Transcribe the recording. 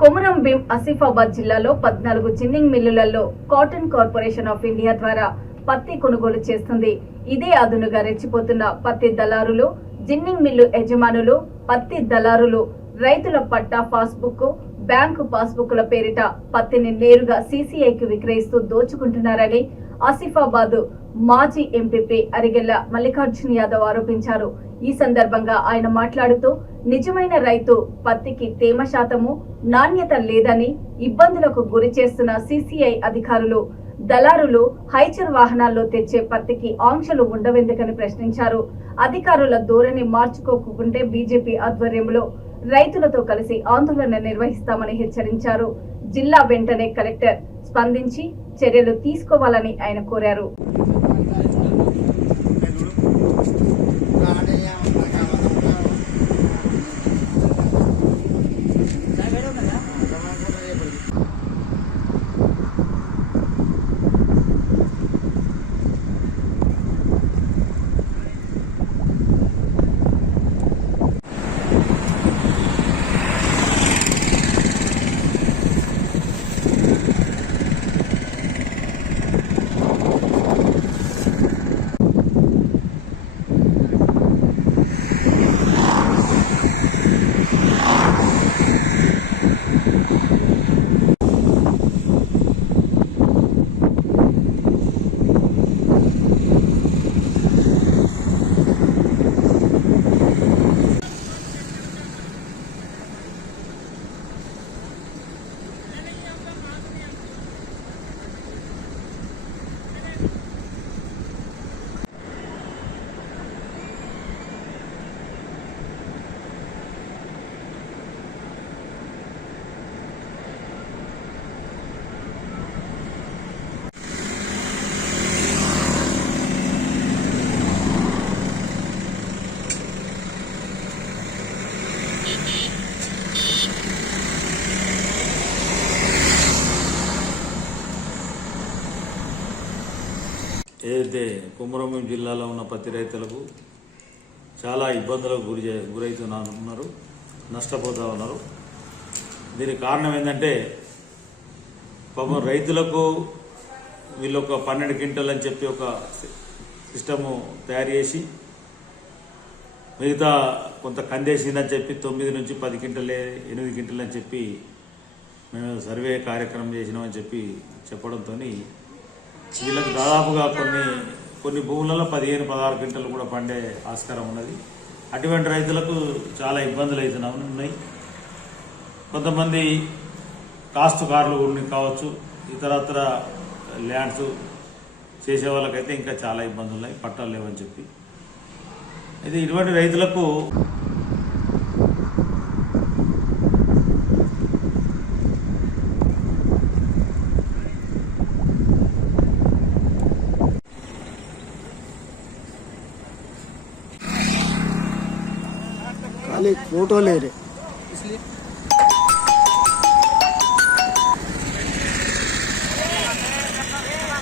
కొమురం భీం ఆసిఫాబాద్ జిల్లాలో 14 జిన్నింగ్ మిల్లులలో cotton corporation of India ద్వారా పత్తి కొనుగోలు చేస్తుంది. ఇదే అదునుగా రెచ్చిపోతున్న పత్తి దళారులు, జిన్నింగ్ మిల్లు యజమానులు, పత్తి దళారులు రైతుల పట్టా పాస్బుక్, బ్యాంకు పాస్బుక్ల పేరిట పత్తిని నేరుగా సీసీఐకి విక్రయిస్తూ దోచుకుంటున్నారని ఆసిఫాబాద్ మాజీ ఎంపీపీ అరిగెళ్ల మల్లికార్జున యాదవ్ ఆరోపించారు. ఈ సందర్భంగా ఆయన మాట్లాడుతూ నిజమైన రైతు పత్తికి తేమ శాతము, నాణ్యత లేదని ఇబ్బందులకు గురి చేస్తున్న సీసీఐ అధికారులు, దళారులు హైచర్ వాహనాల్లో తెచ్చే పత్తికి ఆంక్షలు ఉండవెందుకని ప్రశ్నించారు. అధికారుల ధోరణి మార్చుకోకుంటే బీజేపీ ఆధ్వర్యంలో రైతులతో కలిసి ఆందోళన నిర్వహిస్తామని హెచ్చరించారు. జిల్లా వెంటనే కలెక్టర్ స్పందించి చర్యలు తీసుకోవాలని ఆయన కోరారు. ఏదైతే కొమురం భీం జిల్లాలో ఉన్న పత్తి రైతులకు చాలా ఇబ్బందులకు గురవుతున్నారు, నష్టపోతూ ఉన్నారు. దీనికి కారణం ఏంటంటే పాపం రైతులకు వీళ్ళు ఒక 12 క్వింటల్ అని చెప్పి ఒక సిస్టము తయారు చేసి మిగతా కొంత కందేసిందని చెప్పి 9 నుంచి 10 క్వింటలే 8 క్వింటల్ అని చెప్పి మేము సర్వే కార్యక్రమం చేసినామని చెప్పి చెప్పడంతో వీళ్ళకి దాదాపుగా కొన్ని భూములలో 15-16 క్వింటలు కూడా పండే ఆస్కారం ఉన్నది. అటువంటి రైతులకు చాలా ఇబ్బందులు అయితే ఉన్నాయి. కొంతమంది కాస్తుకారులు కావచ్చు, ఇతరత్ర ల్యాండ్స్ చేసే వాళ్ళకైతే ఇంకా చాలా ఇబ్బందులు ఉన్నాయి, పట్టాలు లేవని చెప్పి. అయితే ఇటువంటి రైతులకు फोटो ले रहे इसलिए